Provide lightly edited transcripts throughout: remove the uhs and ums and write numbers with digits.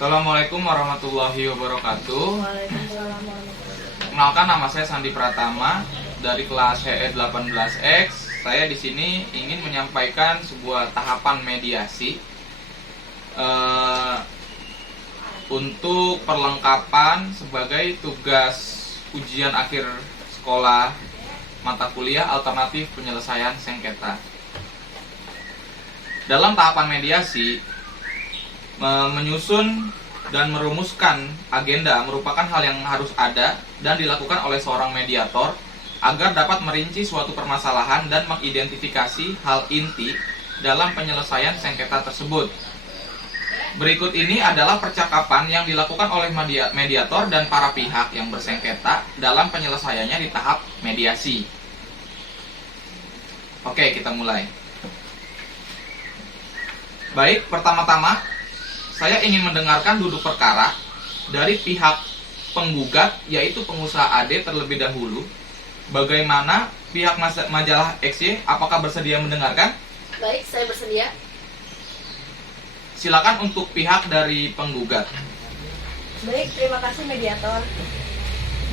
Assalamualaikum warahmatullahi wabarakatuh. Waalaikumsalam warahmatullahi wabarakatuh. Kenalkan, nama saya Sandi Pratama dari kelas HE18X. Saya di sini ingin menyampaikan sebuah tahapan mediasi untuk perlengkapan sebagai tugas ujian akhir sekolah mata kuliah alternatif penyelesaian sengketa. Dalam tahapan mediasi, menyusun dan merumuskan agenda merupakan hal yang harus ada dan dilakukan oleh seorang mediator agar dapat merinci suatu permasalahan dan mengidentifikasi hal inti dalam penyelesaian sengketa tersebut. Berikut ini adalah percakapan yang dilakukan oleh mediator dan para pihak yang bersengketa dalam penyelesaiannya di tahap mediasi. Oke, kita mulai. Baik, pertama-tama saya ingin mendengarkan duduk perkara dari pihak penggugat, yaitu pengusaha AD terlebih dahulu. Bagaimana pihak majalah XY, apakah bersedia mendengarkan? Baik, saya bersedia. Silakan untuk pihak dari penggugat. Baik, terima kasih mediator.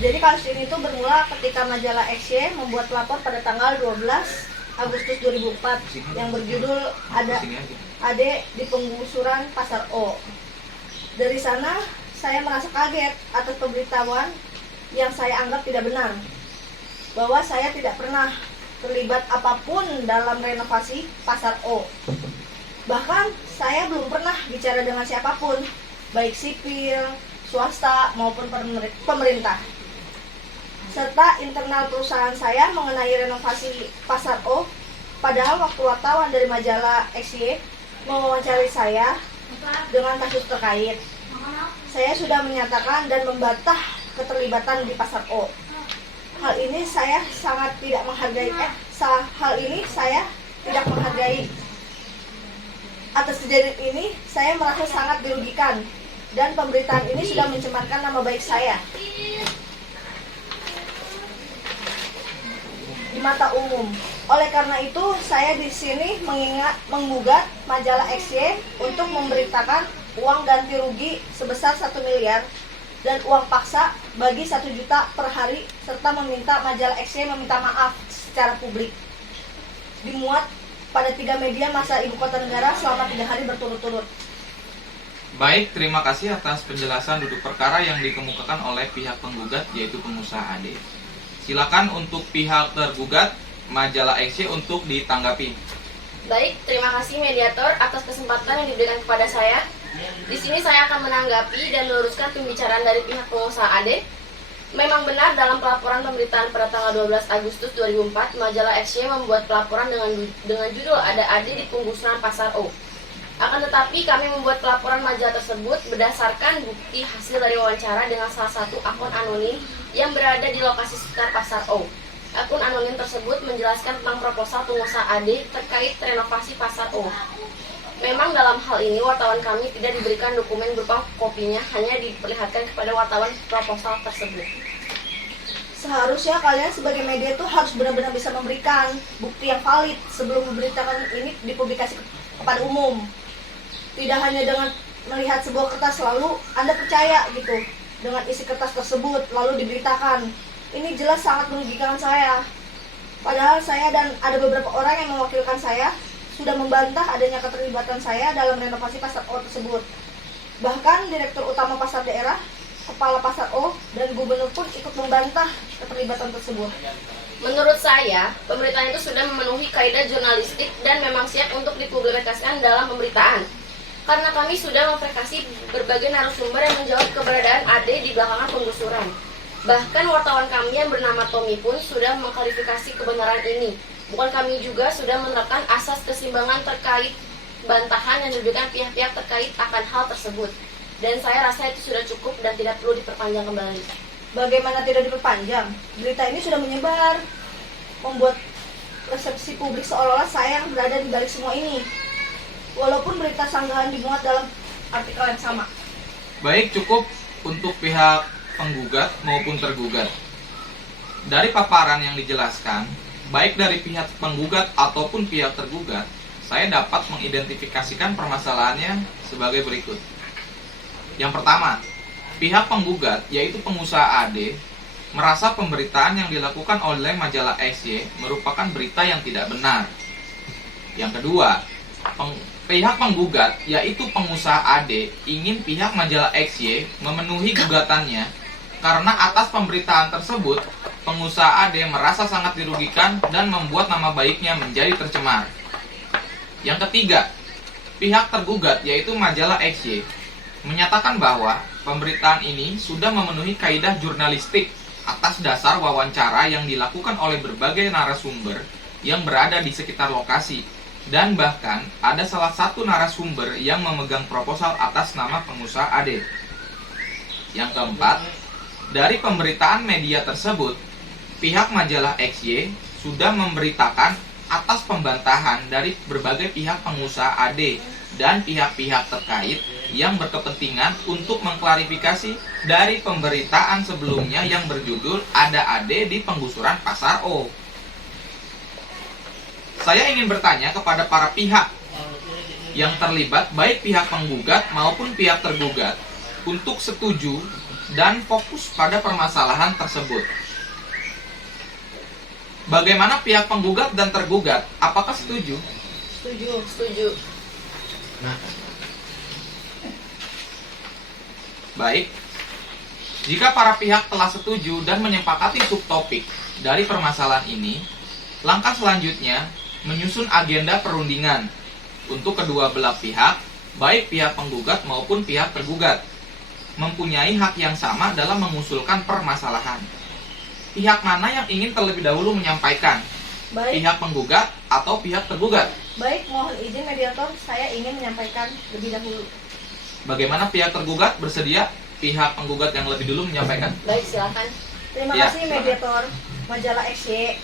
Jadi kasus ini tuh bermula ketika majalah XY membuat lapor pada tanggal 12 Agustus 2004 yang berjudul Ade di penggusuran Pasar O. Dari sana saya merasa kaget atas pemberitahuan yang saya anggap tidak benar, bahwa saya tidak pernah terlibat apapun dalam renovasi Pasar O. Bahkan saya belum pernah bicara dengan siapapun, baik sipil, swasta maupun pemerintah. Serta internal perusahaan saya mengenai renovasi Pasar O. Padahal waktu wartawan dari majalah XY mewawancari saya dengan kasus terkait, saya sudah menyatakan dan membantah keterlibatan di Pasar O. Hal ini saya sangat tidak menghargai. Saya tidak menghargai. Atas kejadian ini, saya merasa sangat dirugikan dan pemberitaan ini sudah mencemarkan nama baik saya di mata umum. Oleh karena itu, saya di sini menggugat majalah XY untuk memberitakan uang ganti rugi sebesar 1 miliar dan uang paksa bagi 1 juta per hari, serta meminta majalah XY meminta maaf secara publik. Dimuat pada 3 media masa ibu kota negara selama 3 hari berturut-turut. Baik, terima kasih atas penjelasan duduk perkara yang dikemukakan oleh pihak penggugat, yaitu pengusaha AD. Silakan untuk pihak tergugat, majalah XY, untuk ditanggapi. Baik, terima kasih mediator atas kesempatan yang diberikan kepada saya. Di sini saya akan menanggapi dan meluruskan pembicaraan dari pihak pengusaha AD. Memang benar dalam pelaporan pemberitaan pada tanggal 12 Agustus 2004, majalah XY membuat pelaporan dengan judul Ada AD di penggusuran Pasar O. Akan tetapi kami membuat pelaporan majalah tersebut berdasarkan bukti hasil dari wawancara dengan salah satu akun anonim yang berada di lokasi sekitar Pasar O. Akun anonim tersebut menjelaskan tentang proposal pengusaha AD terkait renovasi Pasar O. Memang dalam hal ini wartawan kami tidak diberikan dokumen berupa kopinya, hanya diperlihatkan kepada wartawan proposal tersebut. Seharusnya kalian sebagai media itu harus benar-benar bisa memberikan bukti yang valid sebelum memberitakan ini dipublikasi kepada umum. Tidak hanya dengan melihat sebuah kertas lalu Anda percaya gitu dengan isi kertas tersebut lalu diberitakan. Ini jelas sangat merugikan saya. Padahal saya dan ada beberapa orang yang mewakilkan saya sudah membantah adanya keterlibatan saya dalam renovasi Pasar O tersebut. Bahkan Direktur Utama Pasar Daerah, Kepala Pasar O, dan Gubernur pun ikut membantah keterlibatan tersebut. Menurut saya, pemberitaan itu sudah memenuhi kaidah jurnalistik dan memang siap untuk dipublikasikan dalam pemberitaan. Karena kami sudah memverifikasi berbagai narasumber yang menjawab keberadaan AD di belakangan penggusuran. Bahkan wartawan kami yang bernama Tommy pun sudah mengklarifikasi kebenaran ini. Bukan kami juga sudah menerapkan asas keseimbangan terkait bantahan yang diberikan pihak-pihak terkait akan hal tersebut. Dan saya rasa itu sudah cukup dan tidak perlu diperpanjang kembali. Bagaimana tidak diperpanjang? Berita ini sudah menyebar, membuat persepsi publik seolah-olah saya yang berada di balik semua ini. Walaupun berita sanggahan dimuat dalam artikel yang sama. Baik, cukup untuk pihak penggugat maupun tergugat. Dari paparan yang dijelaskan, baik dari pihak penggugat ataupun pihak tergugat, saya dapat mengidentifikasikan permasalahannya sebagai berikut. Yang pertama, pihak penggugat yaitu pengusaha AD merasa pemberitaan yang dilakukan oleh majalah XY merupakan berita yang tidak benar. Yang kedua, pihak penggugat yaitu pengusaha AD ingin pihak majalah XY memenuhi gugatannya karena atas pemberitaan tersebut pengusaha AD merasa sangat dirugikan dan membuat nama baiknya menjadi tercemar. Yang ketiga, pihak tergugat yaitu majalah XY menyatakan bahwa pemberitaan ini sudah memenuhi kaidah jurnalistik atas dasar wawancara yang dilakukan oleh berbagai narasumber yang berada di sekitar lokasi, dan bahkan ada salah satu narasumber yang memegang proposal atas nama pengusaha AD. Yang keempat, dari pemberitaan media tersebut, pihak majalah XY sudah memberitakan atas pembantahan dari berbagai pihak pengusaha AD dan pihak-pihak terkait yang berkepentingan untuk mengklarifikasi dari pemberitaan sebelumnya yang berjudul "Ada AD di Penggusuran Pasar O". Saya ingin bertanya kepada para pihak yang terlibat, baik pihak penggugat maupun pihak tergugat, untuk setuju dan fokus pada permasalahan tersebut. Bagaimana pihak penggugat dan tergugat? Apakah setuju? Setuju. Baik. Jika para pihak telah setuju dan menyepakati subtopik dari permasalahan ini, langkah selanjutnya menyusun agenda perundingan untuk kedua belah pihak, baik pihak penggugat maupun pihak tergugat, mempunyai hak yang sama dalam mengusulkan permasalahan. Pihak mana yang ingin terlebih dahulu menyampaikan? Baik, Pihak penggugat atau pihak tergugat? baik, mohon izin mediator, saya ingin menyampaikan lebih dahulu. Bagaimana pihak tergugat bersedia? Pihak penggugat yang lebih dulu menyampaikan. Baik, silakan. Terima Ya, kasih mediator majalah XY.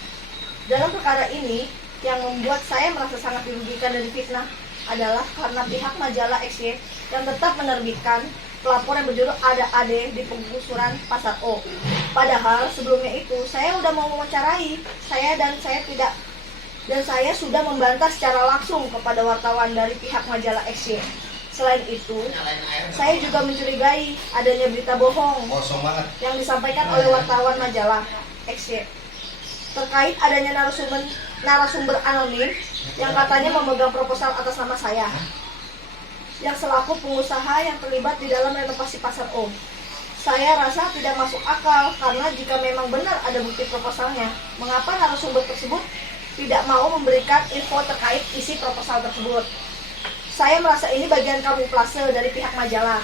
Dalam perkara ini, yang membuat saya merasa sangat dirugikan dari fitnah adalah karena pihak majalah XY yang tetap menerbitkan pelapor yang berjudul "Ada AD di Penggusuran Pasar O". Padahal sebelumnya itu saya udah mau mewawancarai saya sudah membantah secara langsung kepada wartawan dari pihak majalah XY. Selain itu, saya juga mencurigai adanya berita bohong yang disampaikan oleh wartawan majalah XY terkait adanya narasumber anonim yang katanya memegang proposal atas nama saya yang selaku pengusaha yang terlibat di dalam renovasi Pasar O. Saya rasa tidak masuk akal karena jika memang benar ada bukti proposalnya, mengapa narasumber tersebut tidak mau memberikan info terkait isi proposal tersebut? Saya merasa ini bagian kamuflase dari pihak majalah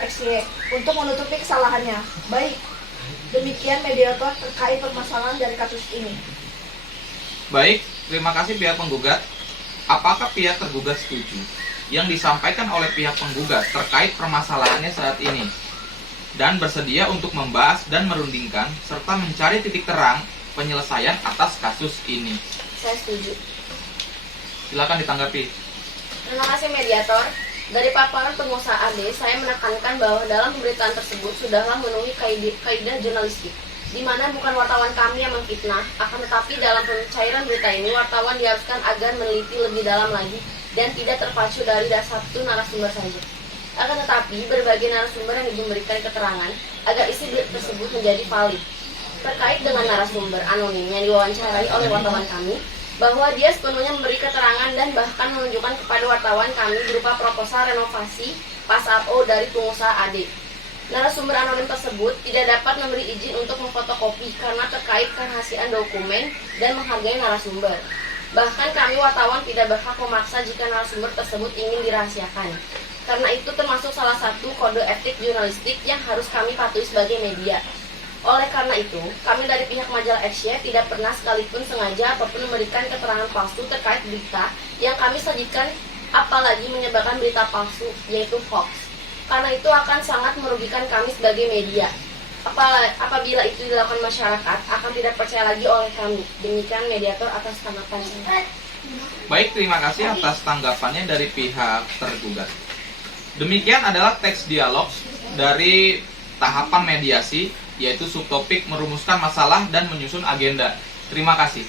XY untuk menutupi kesalahannya. Baik, demikian mediator terkait permasalahan dari kasus ini. Baik, terima kasih pihak penggugat. Apakah pihak tergugat setuju yang disampaikan oleh pihak penggugat terkait permasalahannya saat ini dan bersedia untuk membahas dan merundingkan serta mencari titik terang penyelesaian atas kasus ini? Saya setuju. Silakan ditanggapi. Terima kasih mediator. Dari paparan pengusaha AD, saya menekankan bahwa dalam pemberitaan tersebut sudahlah memenuhi kaidah jurnalistik, di mana bukan wartawan kami yang memfitnah, akan tetapi dalam pencairan berita ini wartawan diharuskan agar meneliti lebih dalam lagi dan tidak terpacu dari satu narasumber saja. Akan tetapi berbagai narasumber yang diberikan keterangan agar isi berita tersebut menjadi valid. Terkait dengan narasumber anonim yang diwawancarai oleh wartawan kami, bahwa dia sepenuhnya memberi keterangan dan bahkan menunjukkan kepada wartawan kami berupa proposal renovasi Pasar O dari pengusaha AD. Narasumber anonim tersebut tidak dapat memberi izin untuk memfotokopi karena terkait kerahasiaan dokumen dan menghargai narasumber. Bahkan kami wartawan tidak berhak memaksa jika narasumber tersebut ingin dirahasiakan. Karena itu termasuk salah satu kode etik jurnalistik yang harus kami patuhi sebagai media. Oleh karena itu, kami dari pihak majalah XY tidak pernah sekalipun sengaja ataupun memberikan keterangan palsu terkait berita yang kami sajikan, apalagi menyebarkan berita palsu, yaitu hoax. Karena itu akan sangat merugikan kami sebagai media. Apabila itu dilakukan masyarakat, akan tidak percaya lagi oleh kami. Demikian mediator atas tanggapan saya. Baik, terima kasih atas tanggapannya dari pihak tergugat. Demikian adalah teks dialog dari tahapan mediasi, yaitu subtopik merumuskan masalah dan menyusun agenda. Terima kasih.